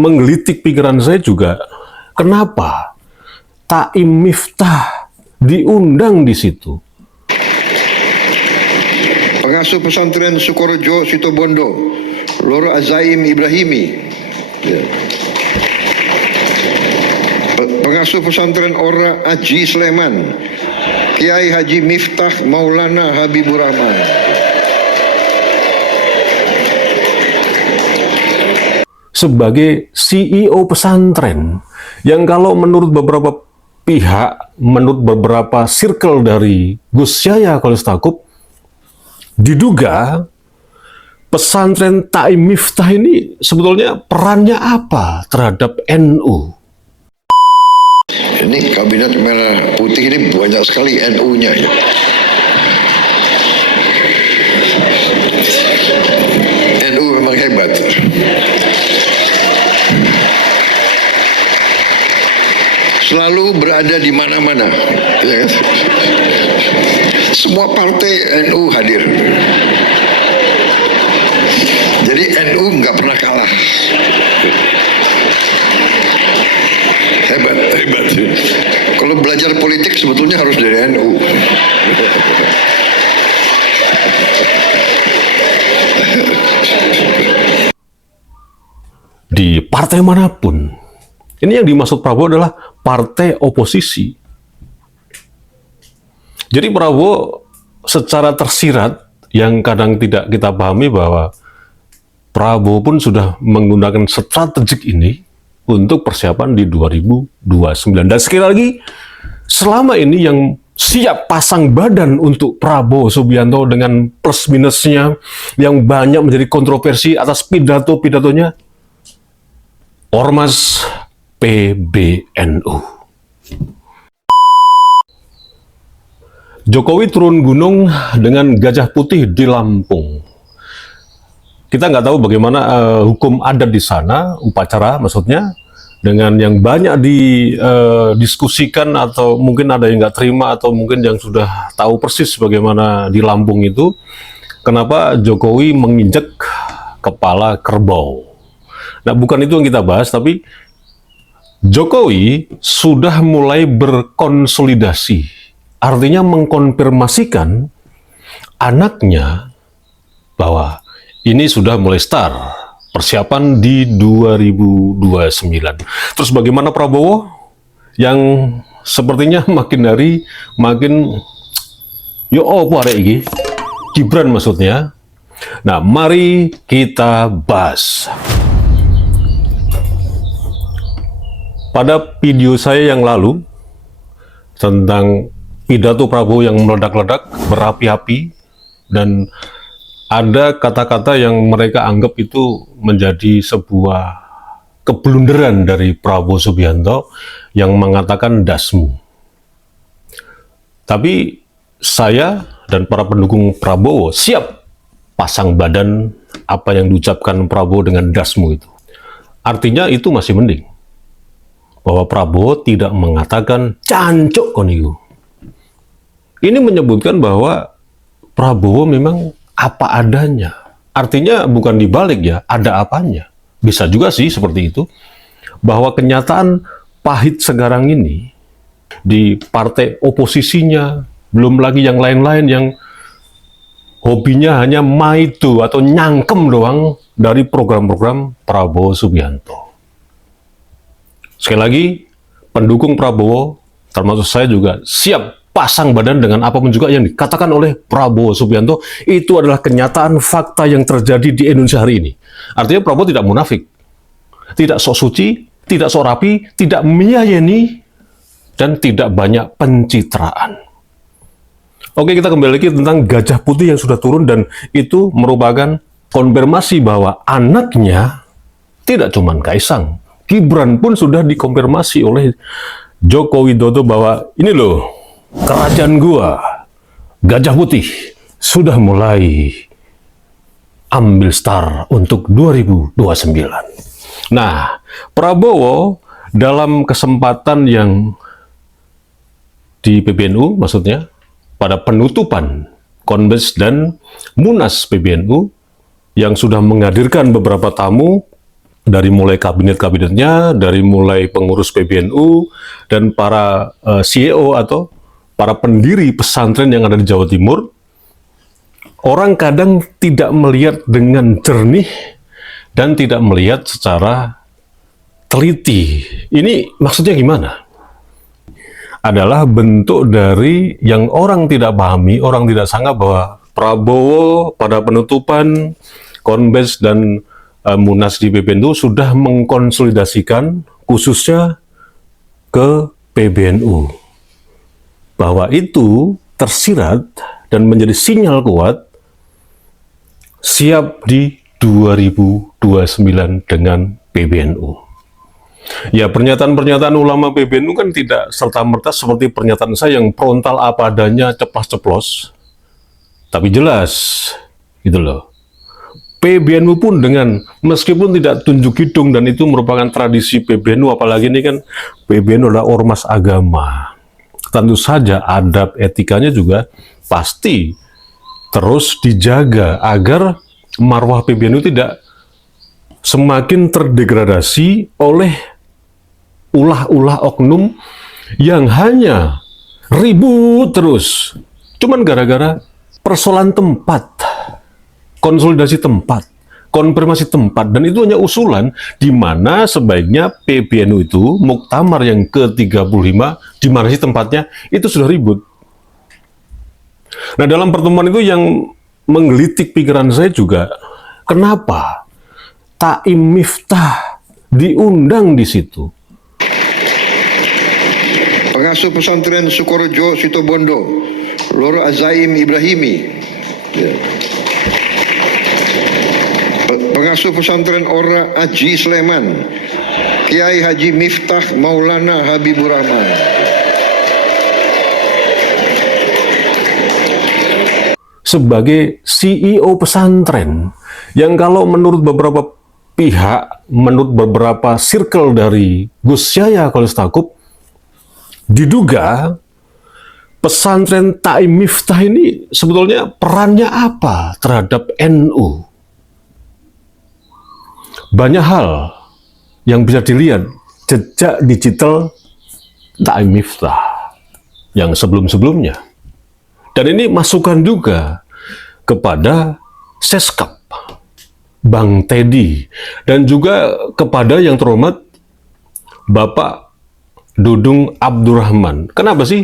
Menggelitik pikiran saya juga, kenapa Taim Miftah diundang di situ? Pengasuh pesantren Sukorejo Situbondo, Loro Azaim Ibrahimi. Pengasuh pesantren Ora Aji Sleman, Kiai Haji Miftah Maulana Habibur Rahman. Sebagai CEO pesantren yang kalau menurut beberapa pihak, menurut beberapa circle dari Gus Yahya Khalil, diduga pesantren Taim Miftah ini sebetulnya perannya apa terhadap NU? Ini kabinet merah putih ini banyak sekali NU-nya ya. NU memang hebat. Selalu berada di mana-mana, ya kan? Semua partai NU hadir. Jadi NU nggak pernah kalah. Hebat, hebat. Kalau belajar politik sebetulnya harus dari NU. Di partai manapun, ini yang dimaksud Prabowo adalah partai oposisi. Jadi Prabowo secara tersirat, yang kadang tidak kita pahami bahwa Prabowo pun sudah menggunakan strategik ini untuk persiapan di 2029. Dan sekali lagi, selama ini yang siap pasang badan untuk Prabowo Subianto dengan plus minusnya yang banyak menjadi kontroversi atas pidato-pidatonya, Ormas PBNU. Jokowi turun gunung dengan gajah putih di Lampung. Kita nggak tahu bagaimana hukum adat di sana, upacara maksudnya, dengan yang banyak didiskusikan atau mungkin ada yang nggak terima atau mungkin yang sudah tahu persis bagaimana di Lampung itu, kenapa Jokowi menginjek kepala kerbau. Nah, bukan itu yang kita bahas, tapi Jokowi sudah mulai berkonsolidasi, artinya mengkonfirmasikan anaknya bahwa ini sudah mulai start persiapan di 2029. Terus bagaimana Prabowo yang sepertinya makin hari makin yo apa arek iki? Gibran maksudnya. Nah, mari kita bahas. Pada video saya yang lalu tentang pidato Prabowo yang meledak-ledak, berapi-api, dan ada kata-kata yang mereka anggap itu menjadi sebuah keblunderan dari Prabowo Subianto yang mengatakan dasmu. Tapi saya dan para pendukung Prabowo siap pasang badan apa yang diucapkan Prabowo dengan dasmu itu. Artinya itu masih mending. Bahwa Prabowo tidak mengatakan cancuk koniku. Ini menyebutkan bahwa Prabowo memang apa adanya. Artinya bukan dibalik ya, ada apanya. Bisa juga sih seperti itu. Bahwa kenyataan pahit sekarang ini di partai oposisinya, belum lagi yang lain-lain yang hobinya hanya maido atau nyangkem doang dari program-program Prabowo Subianto. Sekali lagi, pendukung Prabowo, termasuk saya juga siap pasang badan dengan apapun juga yang dikatakan oleh Prabowo Subianto. Itu adalah kenyataan fakta yang terjadi di Indonesia hari ini. Artinya Prabowo tidak munafik, tidak sok suci, tidak sok rapi, tidak menyayani, dan tidak banyak pencitraan. Oke, kita kembali lagi tentang gajah putih yang sudah turun, dan itu merupakan konfirmasi bahwa anaknya tidak cuma Kaisang, Gibran pun sudah dikonfirmasi oleh Joko Widodo bahwa ini loh, kerajaan gua, gajah putih, sudah mulai ambil start untuk 2029. Nah, Prabowo dalam kesempatan yang di PBNU, maksudnya pada penutupan Konbes dan Munas PBNU yang sudah menghadirkan beberapa tamu dari mulai kabinet-kabinetnya, dari mulai pengurus PBNU, dan para CEO atau para pendiri pesantren yang ada di Jawa Timur, orang kadang tidak melihat dengan jernih dan tidak melihat secara teliti. Ini maksudnya gimana? Adalah bentuk dari yang orang tidak pahami, orang tidak sangka bahwa Prabowo pada penutupan Konbes dan Munas di PBNU sudah mengkonsolidasikan khususnya ke PBNU. Bahwa itu tersirat dan menjadi sinyal kuat siap di 2029 dengan PBNU. Ya, pernyataan-pernyataan ulama PBNU kan tidak serta-merta seperti pernyataan saya yang frontal apa adanya, ceplas-ceplos. Tapi jelas, gitu loh. PBNU pun dengan, meskipun tidak tunjuk hidung dan itu merupakan tradisi PBNU, apalagi ini kan PBNU adalah ormas agama. Tentu saja adab etikanya juga pasti terus dijaga agar marwah PBNU tidak semakin terdegradasi oleh ulah-ulah oknum yang hanya ribut terus. Cuman gara-gara persoalan tempat, konsolidasi tempat, konfirmasi tempat, dan itu hanya usulan di mana sebaiknya PBNU itu muktamar yang ke-35 di mana sih tempatnya itu sudah ribut. Nah, dalam pertemuan itu yang menggelitik pikiran saya juga, kenapa Taim Miftah diundang di situ? Pengasuh pesantren Sukorejo Situbondo, Loro Azaim Ibrahimi. Ya. Pengasuh pesantren Ora Aji Sleman, Kiai Haji Miftah Maulana Habibur Rahman. Sebagai CEO pesantren yang kalau menurut beberapa pihak, menurut beberapa circle dari Gus Yahya Khalil, diduga pesantren Taim Miftah ini sebetulnya perannya apa terhadap NU? Banyak hal yang bisa dilihat jejak digital Taim Miftah yang sebelum-sebelumnya. Dan ini masukan juga kepada Seskap, Bang Teddy, dan juga kepada yang terhormat Bapak Dudung Abdurrahman. Kenapa sih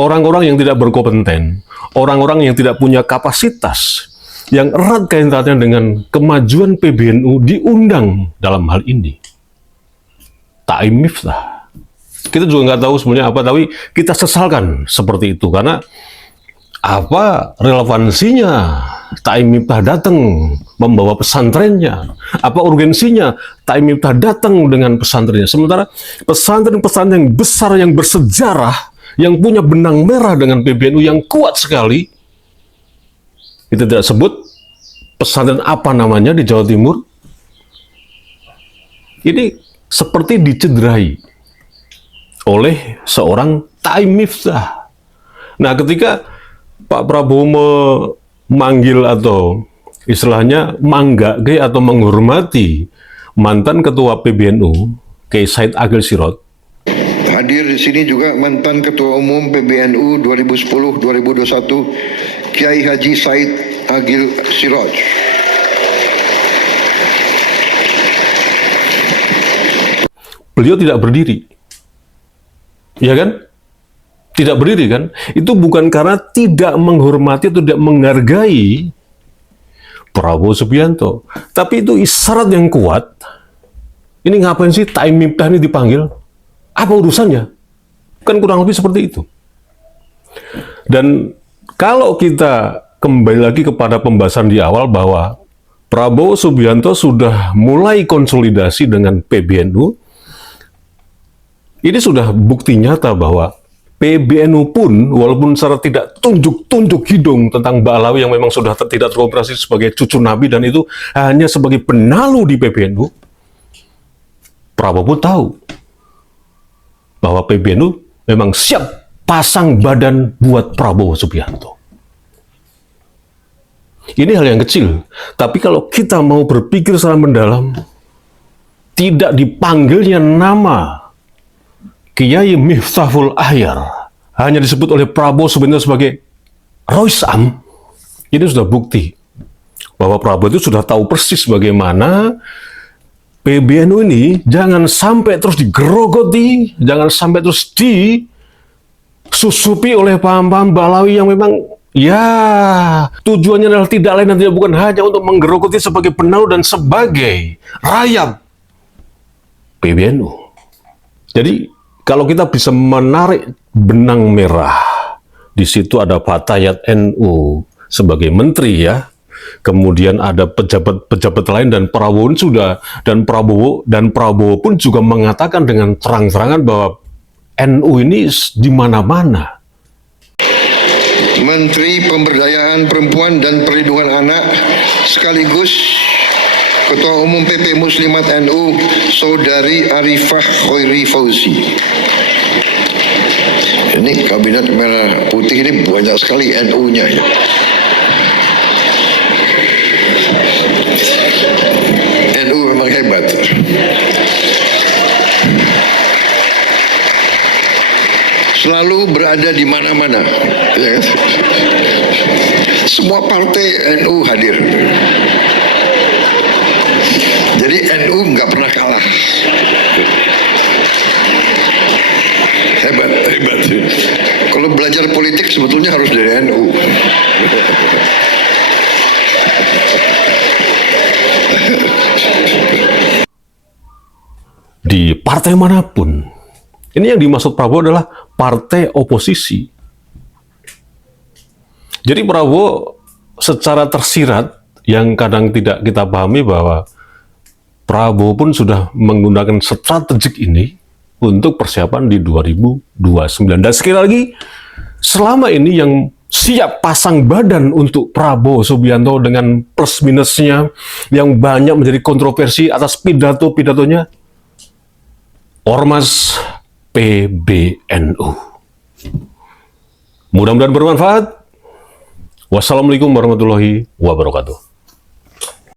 orang-orang yang tidak berkompeten, orang-orang yang tidak punya kapasitas, yang erat kaitannya dengan kemajuan PBNU diundang dalam hal ini? Taim Miftah. Kita juga nggak tahu sebenarnya apa, tapi kita sesalkan seperti itu, karena apa relevansinya Taim Miftah datang membawa pesantrennya? Apa urgensinya Taim Miftah datang dengan pesantrennya? Sementara pesantren-pesantren yang besar, yang bersejarah, yang punya benang merah dengan PBNU yang kuat sekali, kita tidak sebut pesantren apa namanya di Jawa Timur, ini seperti dicederai oleh seorang Taim Miftah. Nah, ketika Pak Prabowo memanggil atau istilahnya manggake atau menghormati mantan ketua PBNU, Kiai Said Agil Sirot. Hadir di sini juga mantan Ketua Umum PBNU 2010-2021, Kiai Haji Said Agil Sirot. Beliau tidak berdiri, ya kan? Tidak berdiri kan? Itu bukan karena tidak menghormati atau tidak menghargai Prabowo Subianto, tapi itu isyarat yang kuat. Ini ngapain sih Taim Miftah ini dipanggil? Apa urusannya? Kan kurang lebih seperti itu. Dan kalau kita kembali lagi kepada pembahasan di awal bahwa Prabowo Subianto sudah mulai konsolidasi dengan PBNU, ini sudah bukti nyata bahwa PBNU pun, walaupun secara tidak tunjuk-tunjuk hidung tentang Mbak Alawi yang memang sudah tidak teroperasi sebagai cucu Nabi dan itu hanya sebagai penalu di PBNU, Prabowo pun tahu bahwa PBNU memang siap pasang badan buat Prabowo Subianto. Ini hal yang kecil, tapi kalau kita mau berpikir secara mendalam, tidak dipanggilnya nama Kiai Miftahul Ahyar, hanya disebut oleh Prabowo sebenarnya sebagai Roisam, ini sudah bukti bahwa Prabowo itu sudah tahu persis bagaimana PBNU ini jangan sampai terus digerogoti, jangan sampai terus disusupi oleh paham-paham Balawi yang memang ya tujuannya adalah tidak lain dan tidak bukan hanya untuk menggerogoti sebagai penaruh dan sebagai rayap PBNU. Jadi kalau kita bisa menarik benang merah, di situ ada Fatayat NU sebagai menteri ya, kemudian ada pejabat-pejabat lain dan Prabowo pun juga mengatakan dengan terang-terangan bahwa NU ini di mana-mana. Menteri Pemberdayaan Perempuan dan Perlindungan Anak sekaligus Ketua Umum PP Muslimat NU Saudari Arifah Khairi Fauzi. Ini kabinet merah putih ini banyak sekali NU-nya ya. NU memang hebat. Selalu berada di mana-mana. Ya kan? Semua partai NU hadir. Jadi NU nggak pernah kalah. Hebat. Kalau belajar politik sebetulnya harus dari NU. Di partai manapun, ini yang dimaksud Prabowo adalah partai oposisi. Jadi Prabowo secara tersirat yang kadang tidak kita pahami bahwa Prabowo pun sudah menggunakan strategik ini untuk persiapan di 2029. Dan sekali lagi, selama ini yang siap pasang badan untuk Prabowo Subianto dengan plus minusnya yang banyak menjadi kontroversi atas pidato-pidatonya, Ormas PBNU. Mudah-mudahan bermanfaat. Wassalamualaikum warahmatullahi wabarakatuh.